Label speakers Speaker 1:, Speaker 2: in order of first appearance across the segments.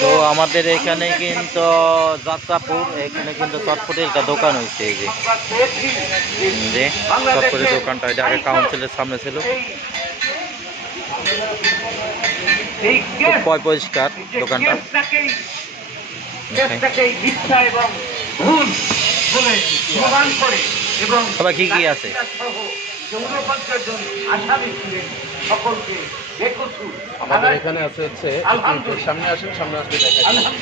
Speaker 1: তো আমাদের এখানে কিন্তু যাত্রাপুর এখানে কিন্তু চটপটির একটা দোকান হয়েছে এই যে। যে চটপটির দোকানটা এটা আগে কাউন্সিলের সামনে ছিল। পরিষ্কার দোকানটা। আবার কি কি আছে?
Speaker 2: সকলকে
Speaker 3: আমাদের এখানে আছে হচ্ছে সামনে আসেন সামনে আসলে। আমাদের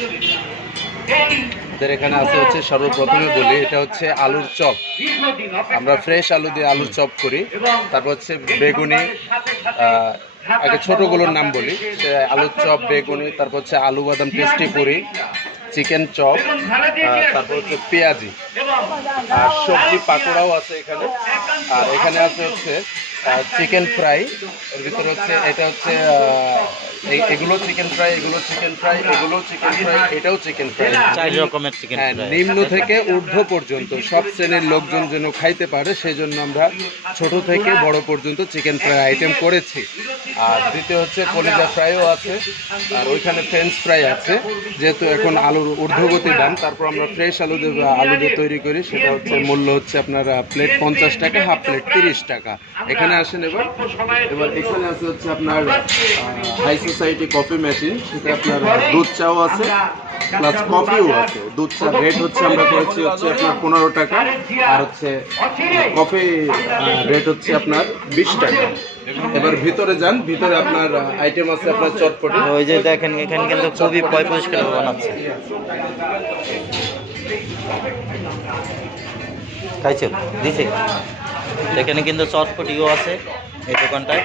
Speaker 3: এখানে আছে হচ্ছে সর্বপ্রথমে বলি এটা হচ্ছে আলুর চপ। আমরা ফ্রেশ আলু দিয়ে আলুর চপ করি। তারপর হচ্ছে বেগুনি আগে ছোটগুলোর নাম বলি। আলুর চপ বেগুনি তারপর হচ্ছে আলু বাদাম টেস্টি করি চিকেন চপ তারপর হচ্ছে পেঁয়াজি। আর সবজি পাকোড়াও আছে এখানে। আর এখানে আছে হচ্ছে চিকেন ফ্রাই এর ভিতরে হচ্ছে এটা হচ্ছে এগুলো চিকেন ফ্রাই এগুলো চিকেন ফ্রাই এগুলো চিকেন ফ্রাই এটাও চিকেন ফ্রাই
Speaker 1: চার রকমের চিকেন
Speaker 3: হ্যাঁ নিম্ন থেকে ঊর্ধ্ব পর্যন্ত সব শ্রেণির লোকজন যেন খাইতে পারে সেই জন্য আমরা ছোট থেকে বড় পর্যন্ত চিকেন ফ্রাই আইটেম করেছি। আর দ্বিতীয় হচ্ছে কলিজা ফ্রাইও আছে আর ওইখানে ফ্রেঞ্চ ফ্রাই আছে যেহেতু এখন আলুর ঊর্ধ্বগতি দাম তারপর আমরা ফ্রেশ আলু দিয়ে আলু দিয়ে তৈরি করি সেটা হচ্ছে মূল্য হচ্ছে আপনার প্লেট পঞ্চাশ টাকা হাফ প্লেট তিরিশ টাকা। এখানে আসেন এবার। এবার এখানে আছে হচ্ছে আপনার হাই সোসাইটি কফি মেশিন সেটা আপনার দুধ চাও আছে প্লাস কফিও আছে। দুধ চা রেট হচ্ছে আমরা করেছি হচ্ছে আপনার পনেরো টাকা, আর হচ্ছে কফি রেট হচ্ছে আপনার বিশ টাকা। এবার ভিতরে যান, ভিতরে আপনার আইটেম আছে আপনার চটপটি।
Speaker 1: ওই যে দেখেন, এখানে কিন্তু খুবই পয় পরিষ্কার বানাচ্ছে খাইছো? দিছে? এখানে কিন্তু চটপটিও আছে এই দোকানটায়।